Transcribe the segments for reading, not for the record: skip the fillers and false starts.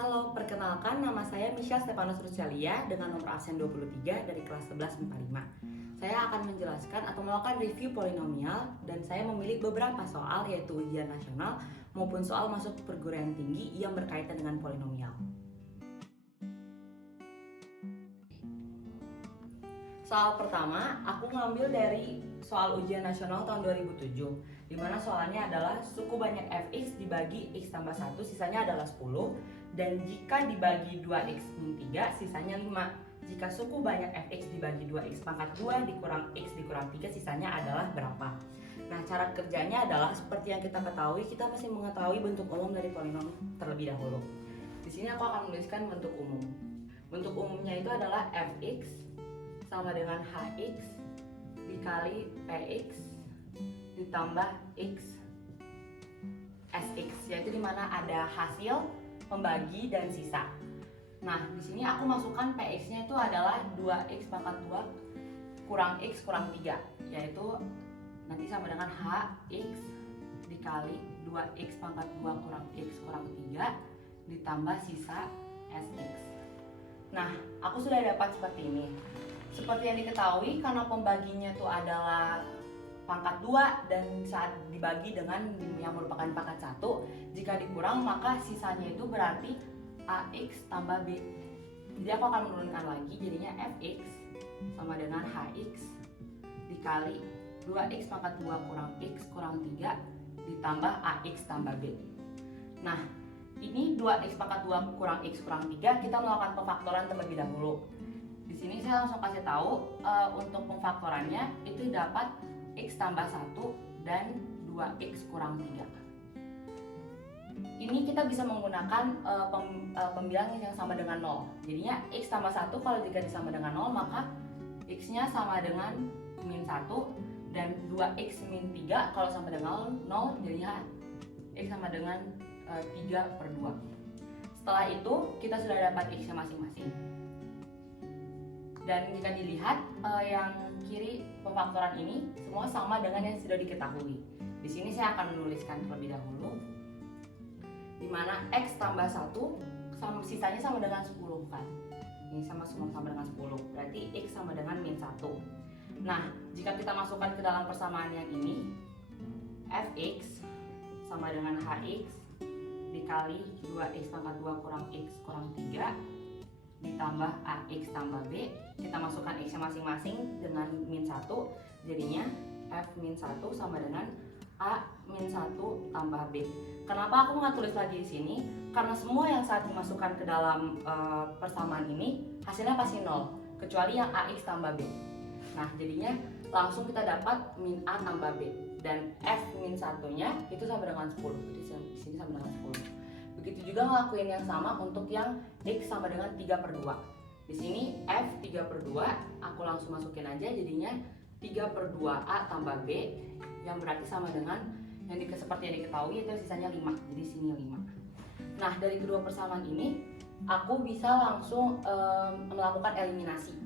Halo, perkenalkan nama saya Misha Stefanus Rusyalia dengan nomor absen 23 dari kelas 11 MIPA 5. Saya akan menjelaskan atau melakukan review polinomial dan saya memilih beberapa soal yaitu ujian nasional maupun soal masuk perguruan tinggi yang berkaitan dengan polinomial. Soal pertama, aku ngambil dari soal ujian nasional tahun 2007, di mana soalnya adalah suku banyak fx dibagi x tambah 1 sisanya adalah 10, dan jika dibagi 2x min 3 sisanya 5. Jika suku banyak fx dibagi 2x pangkat 2 dikurang x dikurang 3 sisanya adalah berapa? Nah, cara kerjanya adalah seperti yang kita ketahui, kita mesti mengetahui bentuk umum dari polinom terlebih dahulu. Di sini aku akan menuliskan bentuk umum. Bentuk umumnya itu adalah fx sama dengan hx dikali px ditambah x sx, yaitu dimana ada hasil, pembagi, dan sisa. Nah, di sini aku masukkan px-nya itu adalah 2x pangkat 2 kurang x kurang 3, yaitu nanti sama dengan hx dikali 2x pangkat 2 kurang x kurang 3 ditambah sisa sx. Nah, aku sudah dapat seperti ini. Seperti yang diketahui, karena pembaginya itu adalah pangkat 2 dan saat dibagi dengan yang merupakan pangkat 1, jika dikurang maka sisanya itu berarti ax tambah b. Jadi aku akan menurunkan lagi, jadinya fx sama dengan hx dikali 2x pangkat 2 kurang x kurang 3 ditambah ax tambah b. Nah, ini 2x pangkat 2 kurang x kurang 3 kita melakukan pemfaktoran terlebih dahulu. Di sini saya langsung kasih tahu untuk pemfaktorannya itu dapat x tambah 1 dan 2x kurang 3. Ini kita bisa menggunakan pembilang yang sama dengan 0. Jadinya x tambah 1 kalau jika disama dengan 0 maka x-nya sama dengan min 1, dan 2x min 3 kalau sama dengan 0 jadinya x sama dengan 3/2. Setelah itu kita sudah dapat x-nya masing-masing. Dan jika dilihat yang kiri pemfaktoran ini semua sama dengan yang sudah diketahui. Di sini saya akan menuliskan terlebih dahulu, di mana x tambah 1 sisanya sama dengan 10 kan. Ini semua sama dengan 10. Berarti x sama dengan min 1. Nah, jika kita masukkan ke dalam persamaan yang ini, fx sama dengan hx dikali 2x pangkat 2 kurang x kurang 3 ditambah ax tambah b. Kita masukkan x-nya masing-masing dengan min 1, jadinya f min 1 sama dengan a min 1 tambah b. Kenapa aku nggak tulis lagi di sini? Karena semua yang saat dimasukkan ke dalam persamaan ini hasilnya pasti 0, kecuali yang ax tambah b. Nah, jadinya langsung kita dapat min a tambah b, dan f min 1-nya itu sama dengan 10. Jadi di sini sama dengan 10. Begitu juga ngelakuin yang sama untuk yang x sama dengan 3/2. Di sini f 3/2 aku langsung masukin aja, jadinya 3/2a tambah b yang berarti sama dengan yang seperti yang diketahui itu sisanya 5. Jadi sini 5. Nah, dari kedua persamaan ini aku bisa langsung melakukan eliminasi.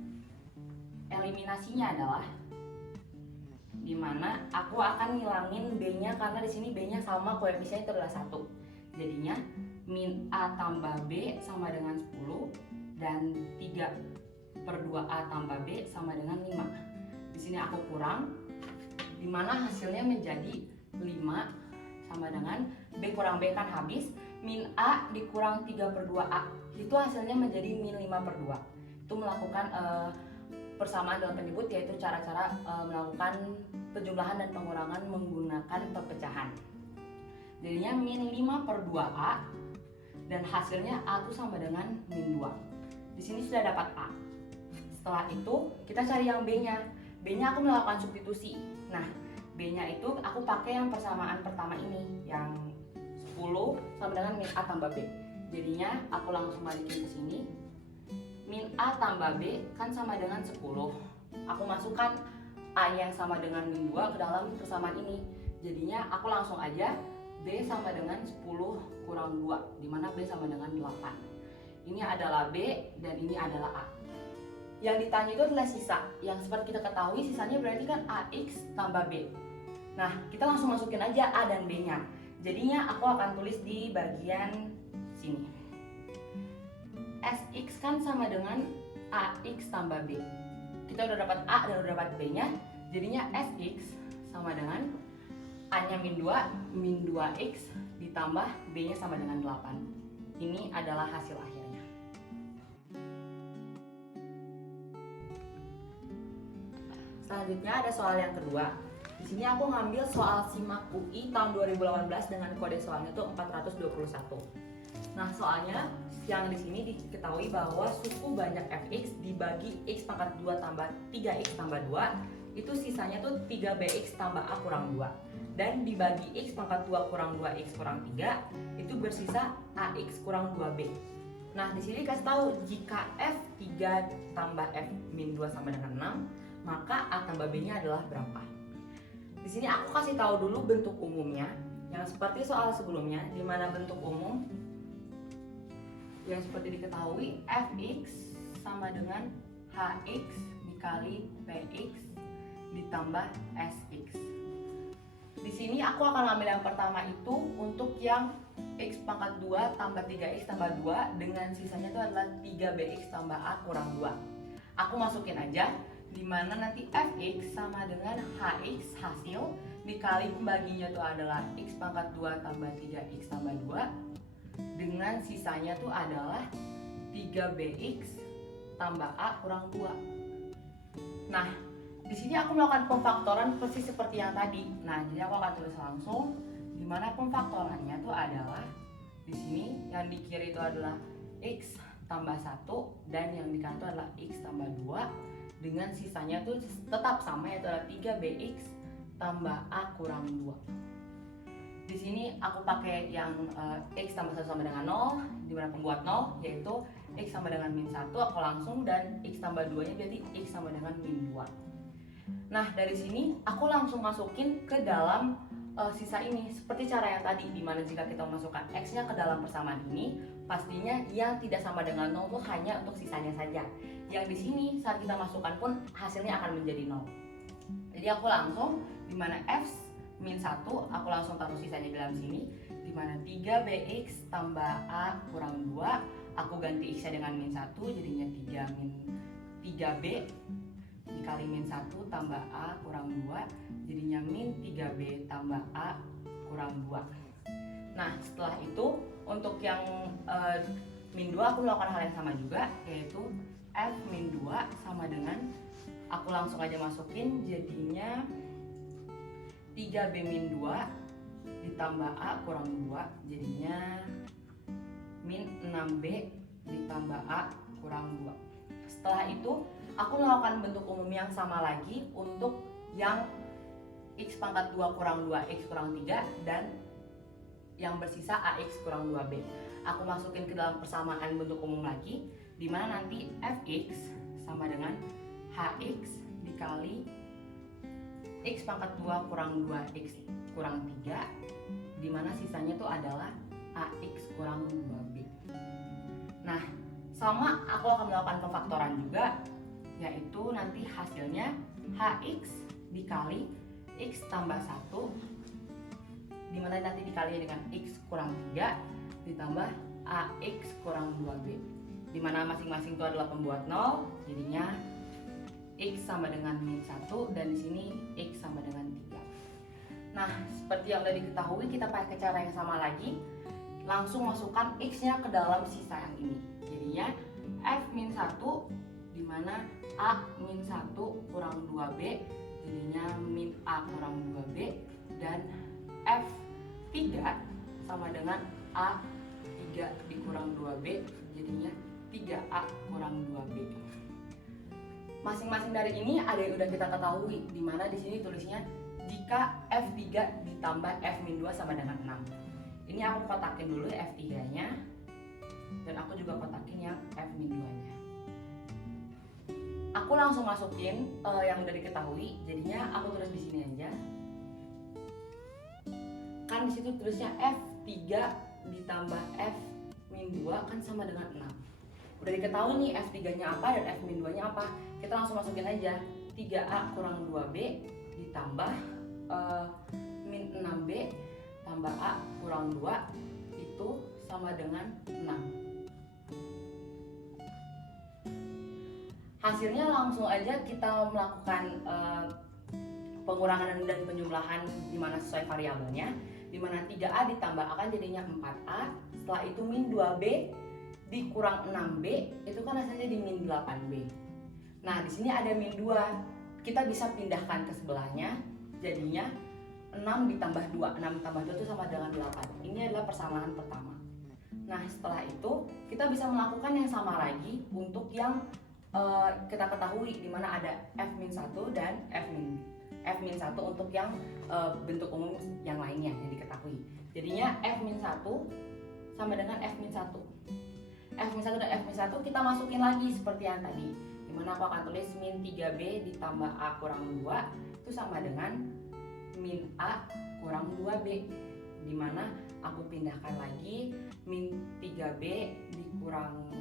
Eliminasinya adalah dimana aku akan ngilangin b-nya karena di sini b-nya sama koefisiennya itu adalah 1. Jadinya min a tambah b sama dengan 10 dan 3/2a tambah b sama dengan 5. Di sini aku kurang, dimana hasilnya menjadi 5 sama dengan b kurang b kan habis, min a dikurang 3/2a itu hasilnya menjadi min 5/2. Itu melakukan persamaan dalam penyebut, yaitu cara-cara melakukan penjumlahan dan pengurangan menggunakan pecahan. Jadinya min 5/2a dan hasilnya a itu sama dengan min 2. Di sini sudah dapat a. Setelah itu kita cari yang b-nya. B-nya aku melakukan substitusi. Nah, b-nya itu aku pakai yang persamaan pertama ini, yang 10 sama dengan min a tambah b. Jadinya aku langsung balikin ke sini. Min a tambah b kan sama dengan 10. Aku masukkan a yang sama dengan min 2 ke dalam persamaan ini. Jadinya aku langsung aja b sama dengan 10 kurang 2, dimana b sama dengan 8. Ini adalah b dan ini adalah a. Yang ditanya itu adalah sisa. Yang seperti kita ketahui sisanya berarti kan ax tambah b. Nah, kita langsung masukin aja a dan b-nya. Jadinya aku akan tulis di bagian sini. Sx kan sama dengan Ax tambah B. Kita udah dapat A dan udah dapat B-nya, jadinya Sx sama dengan A-nya min 2x ditambah B-nya sama dengan 8. Ini adalah hasil akhirnya. Selanjutnya ada soal yang kedua. Di sini aku ngambil soal SIMAK UI tahun 2018 dengan kode soalnya itu 421. Nah, soalnya yang di sini diketahui bahwa suku banyak fx dibagi x pangkat 2 tambah 3x tambah 2 itu sisanya tuh 3bx tambah a kurang 2. Dan dibagi x pangkat 2 kurang 2x kurang 3 itu bersisa ax kurang 2b. Nah, di sini dikasih tahu jika f3 tambah f min 2 sama dengan 6, maka a tambah b-nya adalah berapa? Di sini aku kasih tahu dulu bentuk umumnya yang seperti soal sebelumnya, di mana bentuk umum yang seperti diketahui fx sama dengan hx dikali px ditambah sx. Di sini aku akan ambil yang pertama itu untuk yang x pangkat 2 tambah 3x tambah 2 dengan sisanya itu adalah 3bx tambah a kurang 2. Aku masukin aja, dimana nanti fx sama dengan hx hasil dikali pembaginya itu adalah x pangkat 2 tambah 3x tambah 2 dengan sisanya itu adalah 3bx tambah a kurang 2. Nah, di sini aku melakukan pemfaktoran persis seperti yang tadi. Nah, jadi aku akan tulis langsung dimana pemfaktorannya itu adalah di sini yang di kiri itu adalah x tambah 1 dan yang di kanan itu adalah x tambah 2 dengan sisanya tuh tetap sama yaitu adalah 3bx tambah a kurang 2. Di sini aku pakai yang x tambah 1 sama dengan 0, di mana pembuat 0 yaitu x sama dengan min 1 aku langsung, dan x tambah 2 nya jadi x sama dengan min 2. Nah, dari sini aku langsung masukin ke dalam sisa ini seperti cara yang tadi, di mana jika kita masukkan x nya ke dalam persamaan ini, pastinya yang tidak sama dengan 0 itu hanya untuk sisanya saja. Yang di sini saat kita masukkan pun hasilnya akan menjadi 0. Jadi aku langsung di mana f min 1 aku langsung taruh sisanya di dalam sini, di mana 3bx tambah a kurang 2 aku ganti x nya dengan min 1 jadinya 3b dikali min 1 tambah a kurang 2 jadinya min 3b tambah a kurang 2. Nah, setelah itu untuk yang min 2 aku melakukan hal yang sama juga, yaitu f min 2 sama dengan aku langsung aja masukin jadinya 3b min 2 ditambah a kurang 2 jadinya min 6b ditambah a kurang 2. Setelah itu aku melakukan bentuk umum yang sama lagi untuk yang x pangkat 2 kurang 2x kurang 3 dan yang bersisa ax kurang 2b. Aku masukin ke dalam persamaan bentuk umum lagi, dimana nanti fx sama dengan hx dikali x pangkat 2 kurang 2x kurang 3, dimana sisanya itu adalah ax kurang 2b. Nah, sama aku akan melakukan pemfaktoran juga, yaitu nanti hasilnya hx dikali x tambah 1, dimana nanti dikali dengan x kurang 3 ditambah ax kurang 2b, dimana masing-masing itu adalah pembuat 0, jadinya x sama dengan min 1 dan di sini x sama dengan 3. Nah, seperti yang sudah diketahui, kita pakai cara yang sama lagi, langsung masukkan x-nya ke dalam sisa yang ini. Jadinya f min 1 dimana a min 1 kurang 2b jadinya min a kurang 2b, dan f3 sama dengan a 3 dikurang 2b jadinya 3a kurang 2b. Masing-masing dari ini ada yang udah kita ketahui, di mana di sini tulisnya jika f3 ditambah f min 2 sama dengan 6. Ini aku kotakin dulu f3-nya dan aku juga kotakin yang f min 2-nya. Aku langsung masukin yang udah diketahui, jadinya aku tulis di sini aja. Kan di situ tulisnya f3 ditambah f min 2 kan sama dengan 6. Udah diketahui nih f3-nya apa dan f min 2-nya apa. Kita langsung masukin aja 3a kurang 2b ditambah min 6b tambah a kurang 2 itu sama dengan 6. Hasilnya langsung aja kita melakukan pengurangan dan penjumlahan di mana sesuai variabelnya, di mana 3A ditambah A kan jadinya 4A, setelah itu min 2B dikurang 6B, itu kan hasilnya di min 8B. Nah, di sini ada min 2, kita bisa pindahkan ke sebelahnya, jadinya 6 ditambah 2, 6 ditambah 2 itu sama dengan 8. Ini adalah persamaan pertama. Nah, setelah itu kita bisa melakukan yang sama lagi untuk yang kita ketahui, di mana ada F-1 dan F-1 untuk yang bentuk umum yang lainnya yang diketahui. Jadinya F-1 sama dengan F-1. F-1 dan F-1 kita masukin lagi seperti yang tadi, dimana aku akan tulis min 3B ditambah A kurang 2 itu sama dengan min A kurang 2B, dimana aku pindahkan lagi min 3B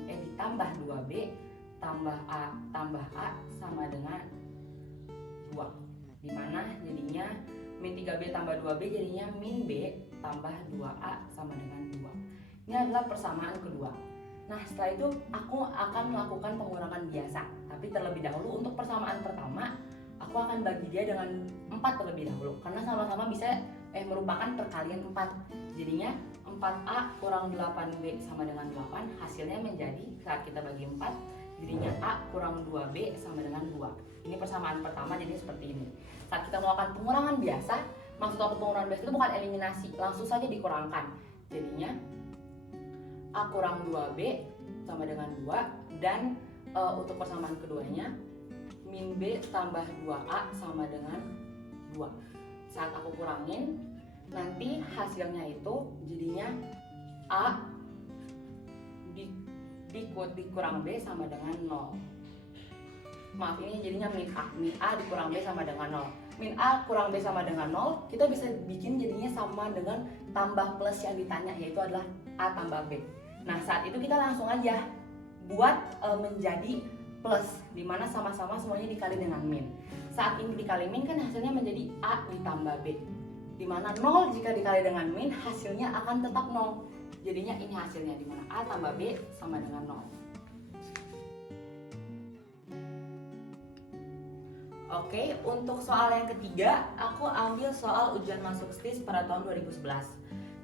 ditambah 2B tambah A sama dengan 2, dimana jadinya min 3B tambah 2B jadinya min B tambah 2A sama dengan 2. Ini adalah persamaan kedua. Nah, setelah itu aku akan melakukan pengurangan biasa. Tapi terlebih dahulu untuk persamaan pertama, aku akan bagi dia dengan 4 terlebih dahulu. Karena sama-sama bisa merupakan perkalian 4. Jadinya 4A kurang 8B sama dengan 8. Hasilnya menjadi, saat kita bagi 4, jadinya A kurang 2B sama dengan 2. Ini persamaan pertama, jadi seperti ini. Saat kita melakukan pengurangan biasa, maksud aku pengurangan biasa itu bukan eliminasi, langsung saja dikurangkan. Jadinya A kurang 2B sama dengan 2, dan untuk persamaan keduanya min B tambah 2A sama dengan 2. Saat aku kurangin, nanti hasilnya itu jadinya A dikurang B sama dengan 0. Maaf, ini jadinya min A dikurang B sama dengan 0. Min A kurang B sama dengan 0, kita bisa bikin jadinya sama dengan tambah plus yang ditanya, yaitu adalah A tambah B. Nah, saat itu kita langsung aja buat menjadi plus, dimana sama-sama semuanya dikali dengan min. Saat ini dikali min kan hasilnya menjadi A ditambah B, dimana 0 jika dikali dengan min hasilnya akan tetap 0. Jadinya ini hasilnya, dimana A tambah B sama dengan 0. Oke, untuk soal yang ketiga, aku ambil soal ujian masuk STIS pada tahun 2011.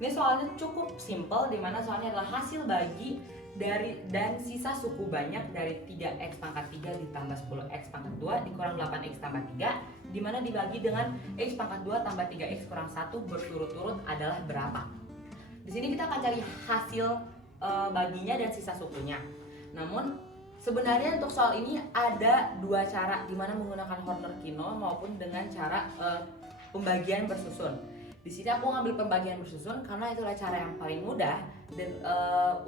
Ini soalnya cukup simple, dimana soalnya adalah hasil bagi dari dan sisa suku banyak dari 3x pangkat 3 ditambah 10x pangkat 2 dikurang 8x tambah 3, dimana dibagi dengan x pangkat 2 tambah 3x kurang 1 berturut-turut adalah berapa. Di sini kita akan cari hasil baginya dan sisa sukunya. Namun sebenarnya untuk soal ini ada dua cara, dimana menggunakan Horner-Kinno maupun dengan cara pembagian bersusun. Di sini aku ngambil pembagian bersusun karena itulah cara yang paling mudah, dan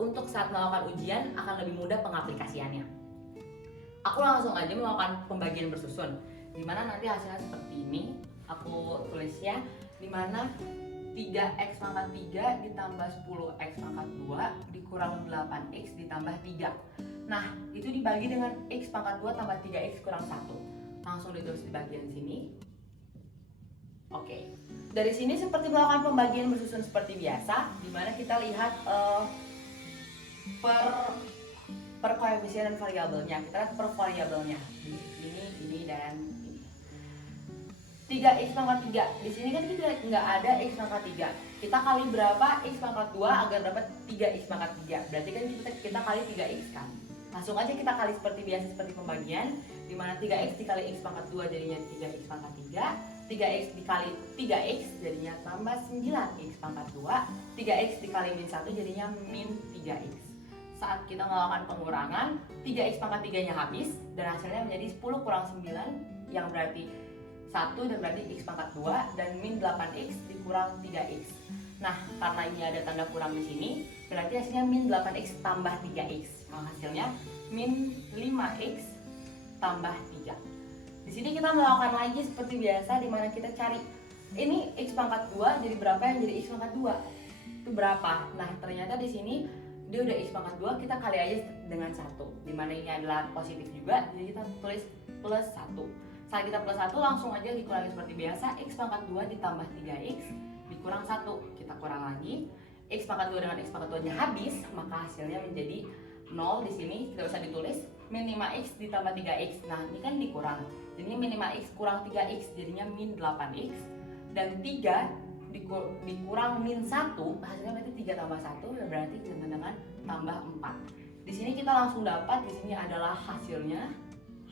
untuk saat melakukan ujian akan lebih mudah pengaplikasiannya. Aku langsung aja melakukan pembagian bersusun, dimana nanti hasilnya seperti ini. Aku tulisnya, dimana 3x pangkat 3 ditambah 10x pangkat 2 dikurang 8x ditambah 3. Nah, itu dibagi dengan x pangkat 2 tambah 3x kurang 1. Langsung ditulis di bagian sini. Oke, dari sini seperti melakukan pembagian bersusun seperti biasa, dimana kita lihat per koefisien dan variabelnya. Kita lihat per variabelnya, ini dan ini. 3x pangkat 3, di sini kan kita nggak ada x pangkat 3. Kita kali berapa x pangkat 2 agar dapat 3x pangkat 3. Berarti kan kita kali 3x kan. Langsung aja kita kali seperti biasa, seperti pembagian, dimana 3x dikali x pangkat 2 jadinya 3x pangkat 3. 3x dikali 3x jadinya tambah 9x pangkat 2. 3x dikali min 1 jadinya min 3x. Saat kita melakukan pengurangan, 3x pangkat 3 nya habis, dan hasilnya menjadi 10 kurang 9, yang berarti 1, dan berarti x pangkat 2, dan min 8x dikurang 3x. Nah, karena ini ada tanda kurang di sini, berarti hasilnya min 8x tambah 3x. Nah, hasilnya min 5x tambah 3. Di sini kita melakukan lagi seperti biasa, di mana kita cari ini x pangkat 2 jadi berapa yang jadi x pangkat 2? Itu berapa? Nah, ternyata di sini dia udah x pangkat 2, kita kali aja dengan 1. Di mana ini adalah positif juga, jadi kita tulis plus 1. Saat kita plus 1 langsung aja dikurangi seperti biasa, x pangkat 2 ditambah 3x dikurang 1. Kita kurang lagi, x pangkat 2 dengan x pangkat 2 nya habis, maka hasilnya menjadi 0. Di sini tidak usah ditulis, min 5x ditambah 3x. Nah ini kan dikurang, jadinya min 5x kurang 3x jadinya min 8x, dan 3 dikurang min 1 hasilnya berarti 3 tambah 1 ya berarti sama dengan tambah 4. Di sini kita langsung dapat, di sini adalah hasilnya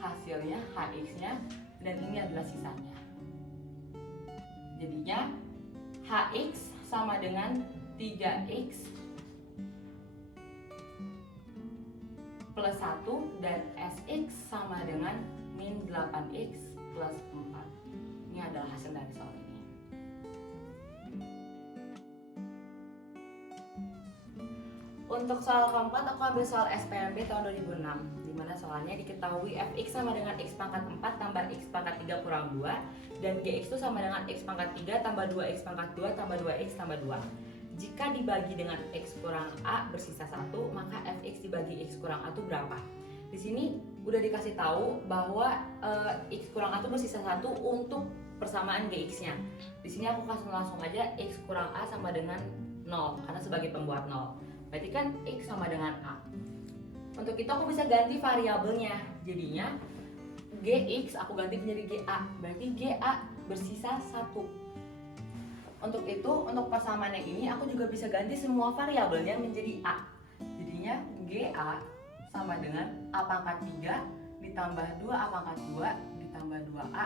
hx-nya, dan ini adalah sisanya. Jadinya hx sama dengan 3x plus 1 dan sx sama dengan min 8x plus 4. Ini adalah hasil dari soal ini. Untuk soal keempat, aku ambil soal SPMB tahun 2006, di mana soalnya diketahui fx sama dengan x pangkat 4 tambah x pangkat 3 kurang 2, dan gx itu sama dengan x pangkat 3 tambah 2x pangkat 2 tambah 2x tambah 2. Jika dibagi dengan x kurang a bersisa 1, maka fx dibagi x kurang a itu berapa? Di sini udah dikasih tahu bahwa x kurang a itu bersisa 1 untuk persamaan gx-nya. Di sini aku kasih langsung aja x kurang a sama dengan 0 karena sebagai pembuat 0. Berarti kan x sama dengan a. Untuk itu aku bisa ganti variabelnya. Jadinya gx aku ganti menjadi ga. Berarti ga bersisa 1. Untuk itu, untuk persamaan yang ini aku juga bisa ganti semua variabelnya menjadi a. Jadinya ga sama dengan a pangkat 3 ditambah 2a pangkat 2 ditambah 2a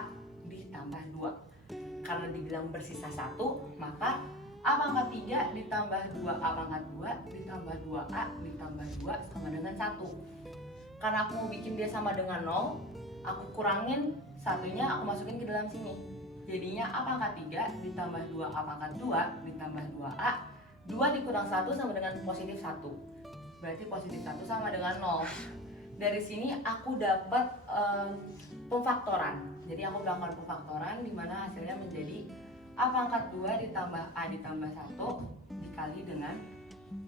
ditambah 2. Karena dibilang bersisa 1, maka a pangkat 3 ditambah 2a pangkat 2 ditambah 2a ditambah 2 sama dengan 1. Karena aku mau bikin dia sama dengan 0, aku kurangin satunya, aku masukin ke dalam sini. Jadinya a pangkat 3 ditambah 2a pangkat 2 ditambah 2a, 2 dikurang 1 sama dengan positif 1. Berarti positif 1 sama dengan 0. Dari sini aku dapat pemfaktoran. Jadi aku melakukan pemfaktoran di mana hasilnya menjadi a pangkat 2 ditambah a ditambah 1 dikali dengan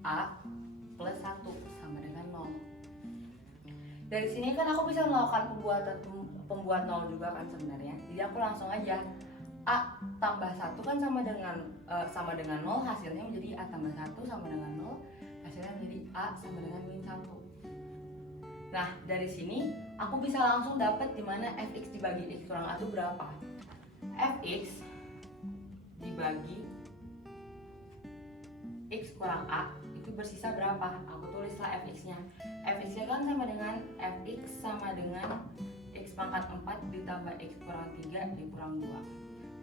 a plus 1 sama dengan 0. Dari sini kan aku bisa melakukan pembuat 0 juga kan sebenarnya. Jadi aku langsung aja a tambah 1 kan sama dengan 0, hasilnya menjadi a tambah 1 sama dengan 0, hasilnya menjadi a sama dengan min 1. Nah, dari sini aku bisa langsung dapat di mana fx dibagi x kurang a itu berapa. Fx dibagi x kurang a itu bersisa berapa? Aku tulislah fx-nya. Fx-nya kan sama dengan fx sama dengan x pangkat 4 ditambah x kurang 3 dikurang 2.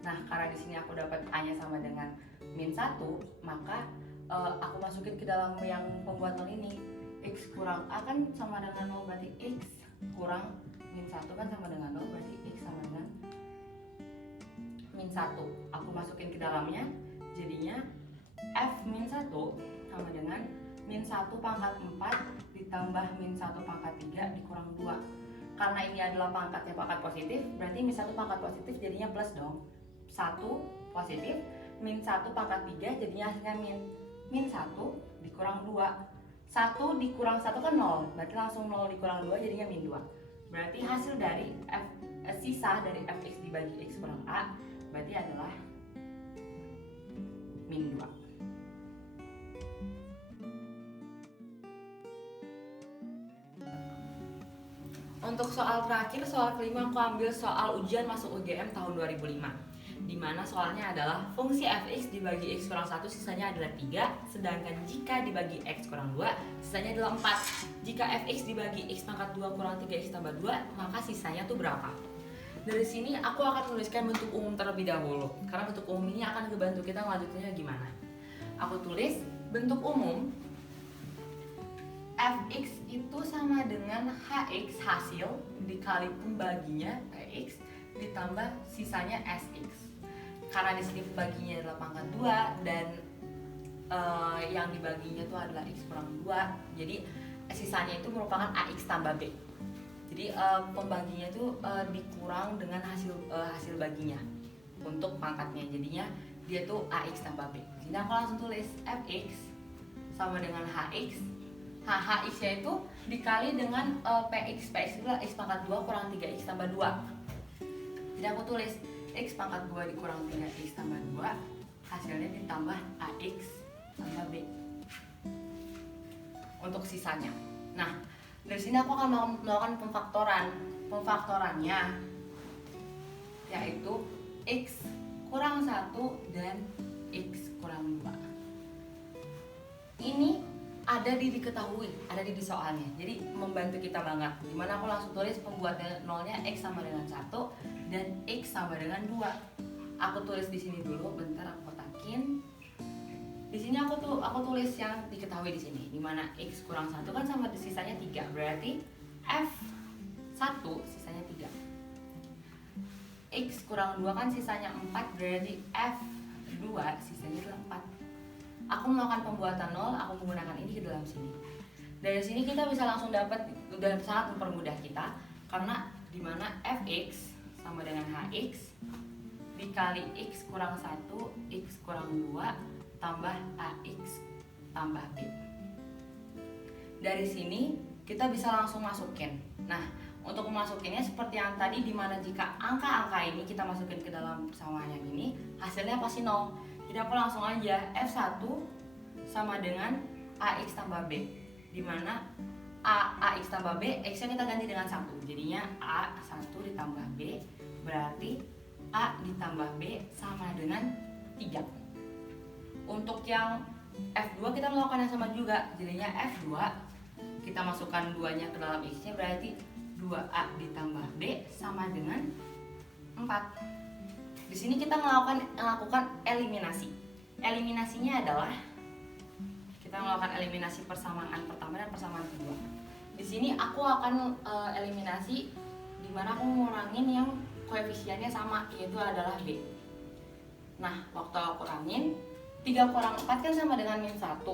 Nah, karena di sini aku dapat a-nya sama dengan min 1, maka aku masukin ke dalam yang pembuat 0 ini. X kurang a kan sama dengan 0, berarti x kurang min 1 kan sama dengan 0, berarti x sama dengan min 1. Aku masukin ke dalamnya, jadinya f min 1 sama dengan min 1 pangkat 4 ditambah min 1 pangkat 3 dikurang 2. Karena ini adalah pangkat positif, berarti min 1 pangkat positif jadinya plus dong. 1 positif, min 1 pangkat 3 jadinya hasilnya min 1 dikurang 2. 1 dikurang 1 kan 0, berarti langsung 0 dikurang 2 jadinya min 2. Berarti hasil dari sisa dari fx dibagi x kurang a berarti adalah min 2. Untuk soal terakhir, soal kelima, aku ambil soal ujian masuk UGM tahun 2005. Di mana soalnya adalah fungsi fx dibagi x kurang 1 sisanya adalah 3, sedangkan jika dibagi x kurang 2 sisanya adalah 4. Jika fx dibagi x pangkat 2 kurang 3x tambah 2, maka sisanya tuh berapa? Dari sini aku akan menuliskan bentuk umum terlebih dahulu, karena bentuk umum ini akan membantu kita melanjutkannya gimana. Aku tulis bentuk umum fx itu sama dengan hx hasil dikali pembaginya x ditambah sisanya sx. Karena di sini pembaginya adalah pangkat 2 dan yang dibaginya itu adalah x kurang 2, jadi sisanya itu merupakan ax tambah b. Jadi pembaginya itu dikurang dengan hasil baginya untuk pangkatnya, jadinya dia tuh ax tambah b. Jadi aku langsung tulis fx sama dengan hx. hx-nya itu dikali dengan px. Px itu adalah x pangkat 2 kurang 3x tambah 2. Jadi aku tulis x pangkat 2 dikurang 3x tambah 2, hasilnya ditambah ax tambah b untuk sisanya. Nah, Dari sini aku akan melakukan pemfaktorannya, yaitu X kurang 1 dan X kurang 2. Ini ada diketahui, ada di soalnya, jadi membantu kita banget. Dimana aku langsung tulis pembuatan nolnya X sama dengan 1 dan X sama dengan 2. Aku tulis di sini dulu, bentar aku kotakin. Di sini aku tulis yang diketahui di sini, dimana X kurang 1 kan sama sisanya 3, berarti F1 sisanya 3. X kurang 2 kan sisanya 4, berarti F2 sisanya adalah 4. Aku melakukan pembuatan 0, aku menggunakan ini ke dalam sini. Dari sini kita bisa langsung dapat, udah sangat mempermudah kita, karena dimana Fx sama dengan Hx dikali X kurang 1, X kurang 2 tambah AX tambah B. Dari sini kita bisa langsung masukin. Nah, untuk memasukinnya seperti yang tadi, dimana jika angka-angka ini kita masukin ke dalam persamaan yang ini, hasilnya pasti 0. Jadi aku langsung aja F1 sama dengan AX tambah B, dimana AX tambah B, X nya kita ganti dengan 1, jadinya A1 ditambah B, berarti A ditambah B sama dengan 3. Untuk yang F2 kita melakukan yang sama juga, jadinya F2 kita masukkan 2-nya ke dalam X nya, berarti 2A ditambah B sama dengan 4. Di sini kita melakukan eliminasi. Eliminasinya adalah kita melakukan eliminasi persamaan pertama dan persamaan kedua. Di sini aku akan eliminasi dimana aku ngurangin yang koefisiennya sama, yaitu adalah B. Nah, waktu aku kurangin 3 kurang 4 kan sama dengan min 1,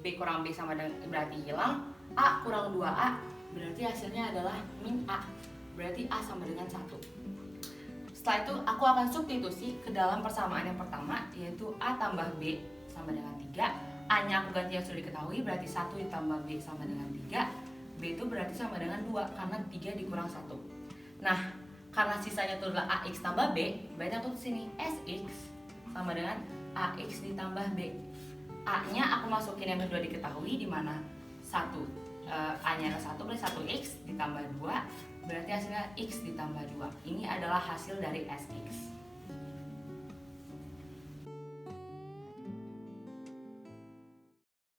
B kurang B sama dengan berarti hilang, A kurang 2A berarti hasilnya adalah min A, berarti A sama dengan 1. Setelah itu aku akan substitusi ke dalam persamaan yang pertama, yaitu A tambah B sama dengan 3. A nya aku ganti yang sudah diketahui, berarti 1 ditambah B sama dengan 3. B itu berarti sama dengan 2 karena 3 dikurang 1. Nah, karena sisanya itu adalah AX tambah B, berarti aku tulis sini SX sama dengan AX ditambah B. A nya aku masukin yang kedua diketahui, dimana 1 A nya adalah 1 berarti 1X ditambah 2, berarti hasilnya X ditambah 2. Ini adalah hasil dari SX.